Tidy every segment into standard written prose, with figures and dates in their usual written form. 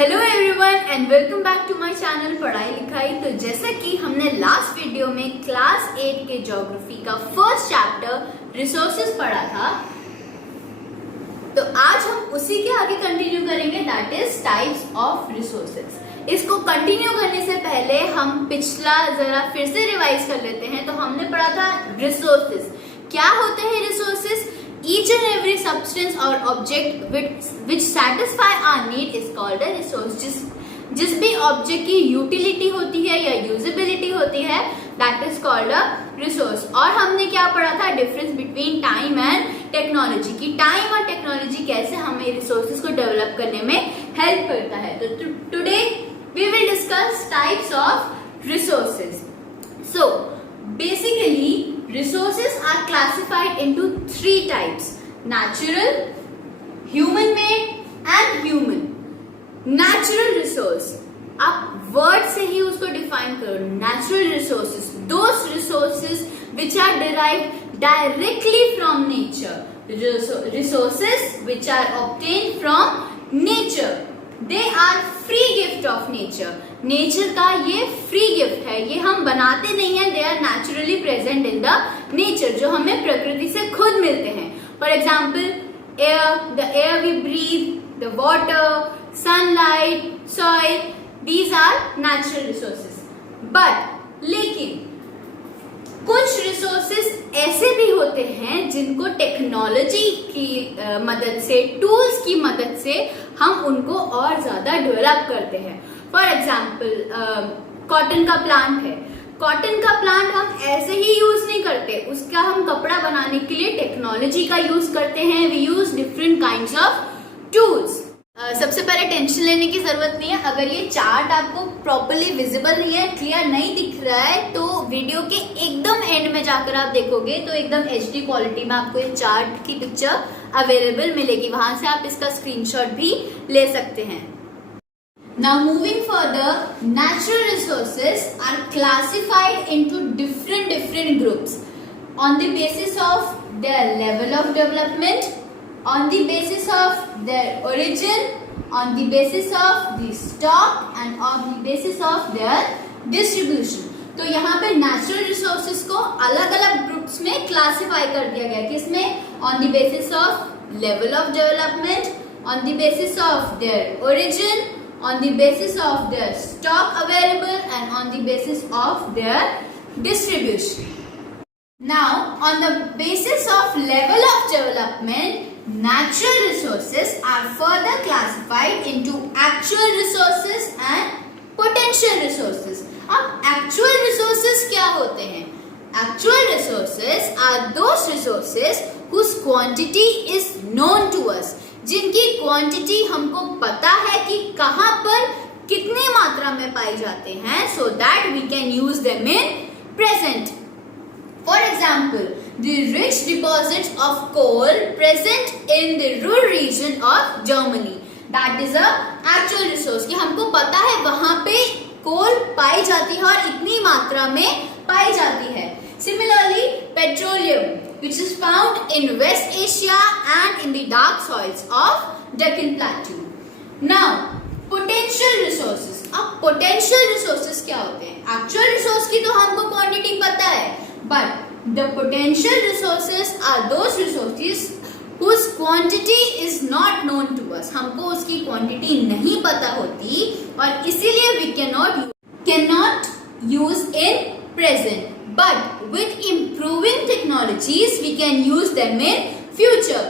Hello everyone and welcome back to my channel पढ़ाई लिखाई। तो जैसा कि हमने लास्ट वीडियो में क्लास 8 के ज्योग्राफी का फर्स्ट चैप्टर रिसोर्सेज पढ़ा था, तो आज हम उसी के आगे कंटिन्यू करेंगे, that is types of resources. इसको कंटिन्यू करने से पहले हम पिछला जरा फिर से रिवाइज कर लेते हैं। तो हमने पढ़ा था रिसोर्सेज क्या होते हैं। Resources each and every substance or object which satisfy our need is called a resource। जिस भी ऑब्जेक्ट की यूटिलिटी होती है या यूजेबिलिटी होती है, that is called a resource. और हमने क्या पढ़ा था, difference between time and technology की टाइम और टेक्नोलॉजी कैसे हमें रिसोर्सेज को डेवलप करने में हेल्प करता है। तो today we will discuss types of resources. So basically resources are classified into three types: natural, human made and human। natural resource आप वर्ड से ही उसको डिफाइन करो। natural resources, those resources which are derived directly from nature, resources which are obtained from nature, they are free gift of nature। Nature का ये free gift है, ये हम बनाते नहीं है, they are naturally present in the nature, जो हमें प्रकृति से खुद मिलते हैं। For example air, the air we breathe, the water, sunlight, soil, these are natural resources. But लेकिन कुछ रिसोर्सेज ऐसे भी होते हैं जिनको टेक्नोलॉजी की मदद से, टूल्स की मदद से हम उनको और ज्यादा डेवलप करते हैं। फॉर एग्जाम्पल कॉटन का प्लांट है। कॉटन का प्लांट हम ऐसे ही यूज नहीं करते, उसका हम कपड़ा बनाने के लिए टेक्नोलॉजी का यूज करते हैं। We use different kinds of tools. सबसे पहले टेंशन लेने की जरूरत नहीं है। अगर ये चार्ट आपको प्रॉपर्ली विजिबल नहीं है, क्लियर नहीं दिख रहा है, तो वीडियो के एकदम एंड में जाकर आप देखोगे तो एकदम HD क्वालिटी में आपको ये चार्ट की पिक्चर अवेलेबल मिलेगी, वहां से आप इसका स्क्रीनशॉट भी ले सकते हैं। Now moving further, natural resources are classified into different groups on the basis of their level of development, on the basis of their origin, on the basis of the stock and on the basis of their distribution। तो यहाँ पे natural resources को अलग अलग groups में classify कर दिया गया। किसमें? On the basis of level of development, on the basis of their origin, on the basis of their stock available and on the basis of their distribution। Now on the basis of level of development, natural resources are further classified into actual resources and potential resources। अब actual resources क्या होते हैं? Actual resources are those resources whose quantity is known to us, जिनकी quantity हमको पता है कि कहां पर कितनी मात्रा में पाई जाते हैं, so that we can use them in present. For example the rich deposits of coal present in the rural region of Germany, that is a actual resource कि हमको पता है वहां पे कोल पाई जाती है और इतनी मात्रा में पाई जाती है। Similarly, petroleum, which is found in West Asia and in the dark soils of Deccan Plateau। Now, potential resources। अब potential resources क्या होते हैं? Actual resource की तो हमको quantity पता है, but the potential resources are those resources whose quantity is not known to us। हमको उसकी quantity नहीं पता होती और इसीलिए we cannot use in present। But with improving technologies, we can use them in future।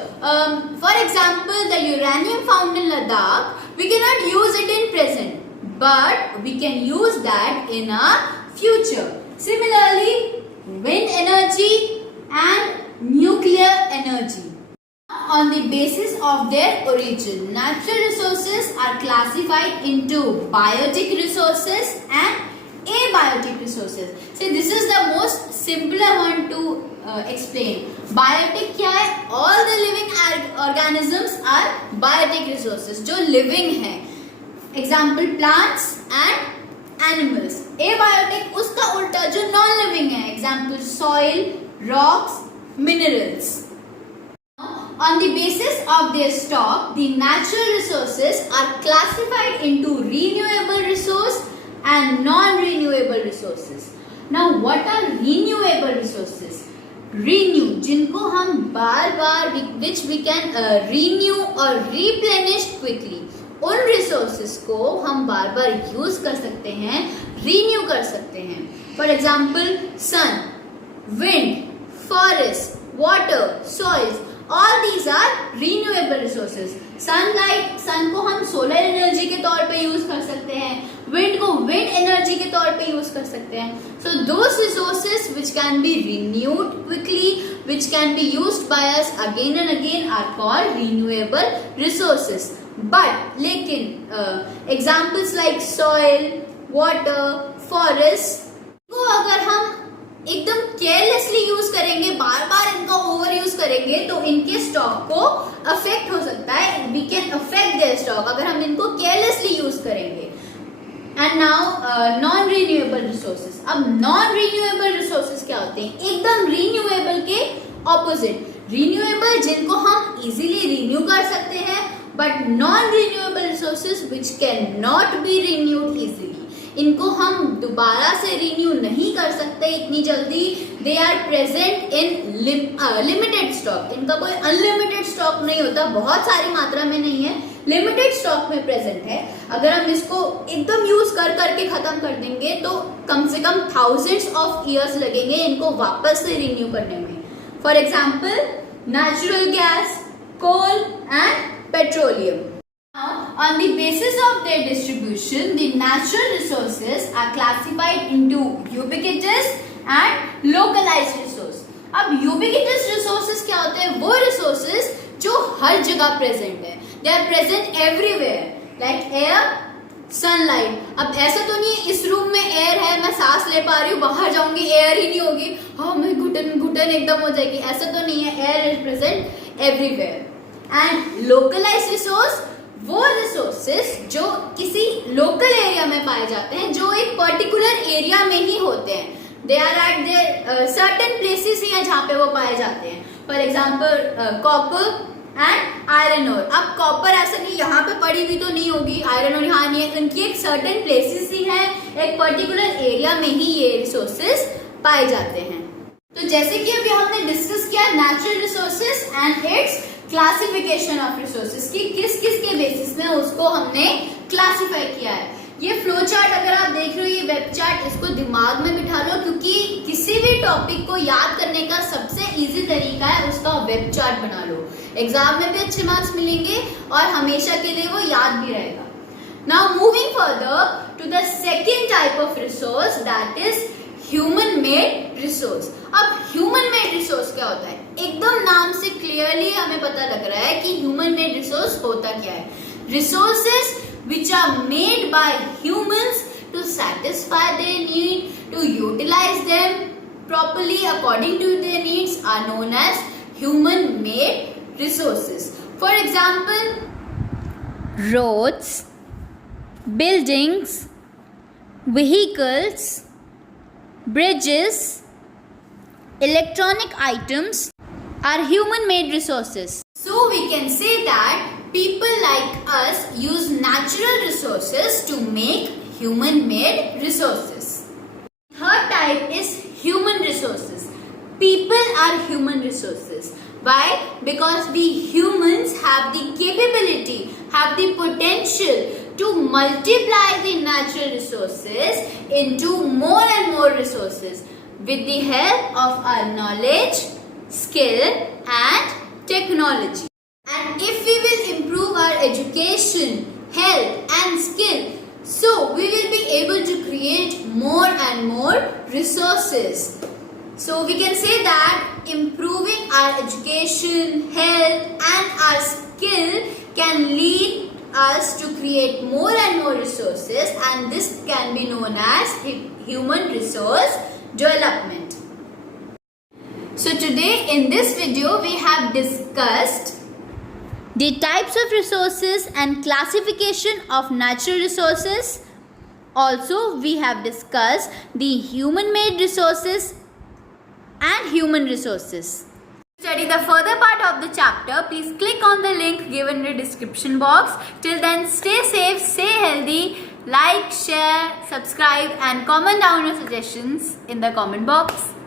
For example, the uranium found in Ladakh, we cannot use it in present, but we can use that in a future। Similarly, wind energy and nuclear energy, on the basis of their origin, natural resources are classified into biotic resources and abiotic resources। So this is the most simpler one to explain। Biotic क्या है? All the living organisms are biotic resources, जो living है। Example plants and animals। Abiotic उसका उल्टा जो non living है। Example soil, rocks, minerals। On the basis of their stock, the natural resources are classified into renewable resource and non-renewable resources. Now, what are renewable resources? Renew, जिनको हम बार बार which we can renew or replenish quickly. उन resources को हम बार बार use कर सकते हैं, renew कर सकते हैं. For example, sun, wind, forest, water, soils. All these are renewable resources. Sunlight, sun को हम solar energy के तौर पे यूज कर सकते हैं. Wind को wind energy के तौर पे यूज कर सकते हैं. So those resources which can be renewed quickly, which can be used by us again and again are called renewable resources. But लेकिन examples like soil, water, forest को अगर हम एकदम केयरलेसली यूज करेंगे, बार बार इनका ओवर यूज करेंगे तो इनके स्टॉक को अफेक्ट हो सकता है. We can affect their stock अगर हम इनको केयरलेसली यूज करेंगे. And now non renewable resources. अब नॉन रिन्यूएबल रिसोर्सेज क्या होते हैं? एकदम रिन्यूएबल के ऑपोजिट. रिन्यूएबल जिनको हम इजीली रिन्यू कर सकते हैं, but non renewable resources which can not be renewed easily. इनको हम दोबारा से रिन्यू नहीं कर सकते इतनी जल्दी. They are present in limited stock. इनका कोई अनलिमिटेड स्टॉक नहीं होता, बहुत सारी मात्रा में नहीं है, लिमिटेड स्टॉक में प्रेजेंट है. अगर हम इसको एकदम यूज कर करके खत्म कर देंगे तो कम से कम थाउजेंड्स ऑफ ईयर्स लगेंगे इनको वापस से रिन्यू करने में. For example, natural gas, coal and petroleum. On the basis of their distribution, the natural resources are classified into ubiquitous and localized resource. अब ubiquitous resources क्या होते हैं? वो resources जो हर जगह present है. They are present everywhere, like air, sunlight. अब ऐसा तो नहीं है इस रूम में एयर है, मैं सांस ले पा रही हूँ, बाहर जाऊंगी एयर ही नहीं होगी, हाँ मैं घुटन एकदम हो जाएगी. ऐसा तो नहीं है. Air is present everywhere. And localised resource वो रिसोर्सेस जो किसी लोकल एरिया में पाए जाते हैं, जो एक पर्टिकुलर एरिया में ही होते हैं. They are at their certain places ही हैं जहाँ पे वो पाए जाते हैं. For example, copper and iron ore. अब कॉपर ऐसा नहीं यहाँ पे पड़ी हुई तो नहीं होगी, आयरन ओर यहाँ नहीं है, उनकी एक सर्टेन प्लेसेस ही है, एक पर्टिकुलर एरिया में ही ये रिसोर्सेस पाए जाते हैं. तो जैसे कि अभी हमने डिस्कस किया natural resources and it's classification of resources की किस किस के बेसिस में उसको हमने क्लासिफाई किया है. ये फ्लो चार्ट अगर आप देख रहे हो, ये वेब चार्ट, इसको दिमाग में बिठा लो, क्योंकि किसी भी टॉपिक को याद करने का सबसे इजी तरीका है उसका वेब चार्ट बना लो. एग्जाम में भी अच्छे मार्क्स मिलेंगे और हमेशा के लिए वो याद भी रहेगा. Now moving further to the second type of resource, that is human made resource. अब ह्यूमन मेड रिसोर्स क्या होता है? एकदम नाम से क्लियरली हमें पता लग रहा है कि ह्यूमन मेड रिसोर्स होता क्या है. Resources which are made by humans to satisfy their need, to utilize them properly according to their needs are known as human made resources. For example, roads, buildings, vehicles, bridges, electronic items are human made resources. So we can say that people like us use natural resources to make human made resources. Third type is human resources. People are human resources. Why? Because we humans have the capability, have the potential to multiply the natural resources into more and more resources with the help of our knowledge, skill and technology. And if we will improve our education, health and skill, so we will be able to create more and more resources. So we can say that improving our education, health and our skill can lead us to create more and more resources, and this can be known as human resource development. So today in this video we have discussed the types of resources and classification of natural resources. Also, we have discussed the human-made resources and human resources. Study the further part of the chapter, please click on the link given in the description box. Till then, stay safe, stay healthy, like, share, subscribe and comment down your suggestions in the comment box.